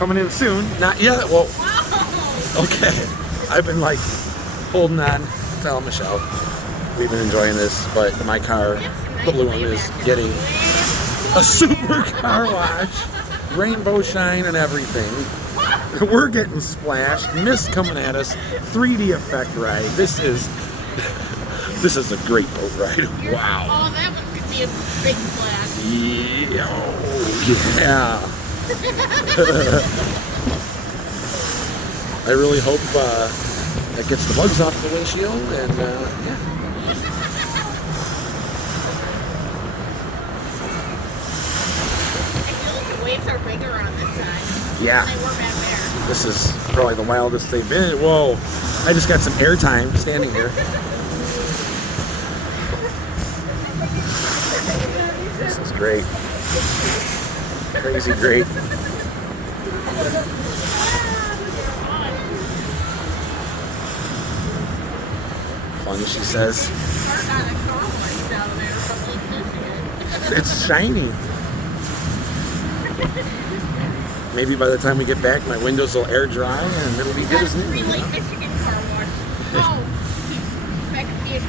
coming in soon. Not yet. Well, okay. I've been like holding on. Tell Michelle we've been enjoying this, but my car, the blue one, is getting a super car wash, rainbow shine and everything. We're getting splashed, mist coming at us, 3D effect ride. This is a great boat ride. Wow. Oh, that one's gonna be a big splash. Yeah. Oh, yeah. I really hope that gets the bugs off the windshield and yeah. I feel like the waves are bigger on this side. Yeah. Than they were back there. This is probably the wildest they've been. Whoa. I just got some air time standing here. This is great. Crazy great. Fun, she says. It's shiny. Maybe by the time we get back, my windows will air dry and it'll be good as new. Lake Michigan car wash. Oh, back at the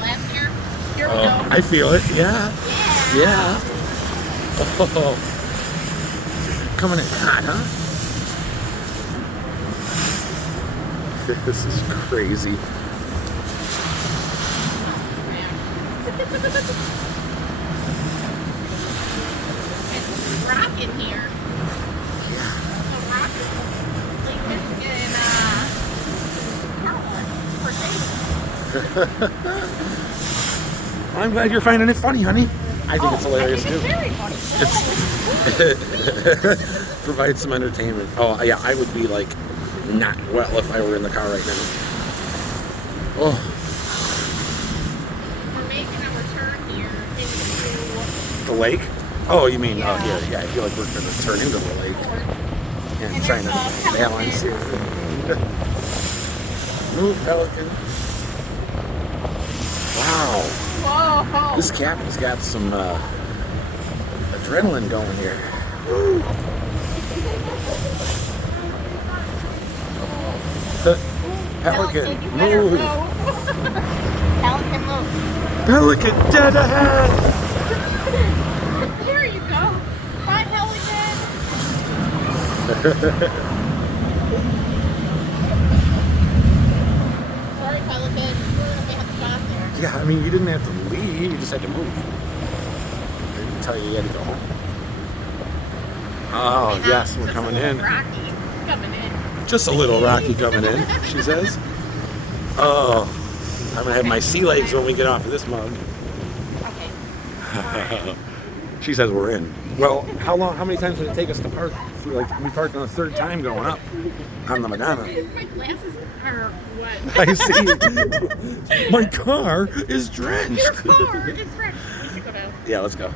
last year. Here we go. I feel it. Yeah. Yeah. Oh. Coming in hot, huh? This is crazy. It's rocking here. Yeah. The rock is Lake Michigan car wash for dating. I'm glad you're finding it funny, honey. I think it's hilarious I too. think it's very funny. Provide some entertainment. Oh yeah, I would be like not well if I were in the car right now. Oh. We're making a return here into The lake? Oh, you mean? Oh yeah. I feel like we're gonna turn into the lake. And trying to balance here. Move, pelican. Wow. Whoa. This captain's got some adrenaline going here. Woo. Pelican, move. Pelican, move. Pelican, dead ahead. There you go. Bye, Pelican. Sorry, Pelican. We have to stop there. Yeah, I mean, you didn't have to leave. You just had to move. They didn't tell you you had to go home. Oh, yes, we're coming in. Rocky coming in. Just a little rocky coming in, she says. Oh, I'm going to have my sea legs when we get off of this mug. Okay. She says we're in. Well, how many times would it take us to park? We parked on the third time going up on the Madonna. My glasses are wet. I see. My car is drenched. Your car is drenched. We should go down. Yeah, let's go.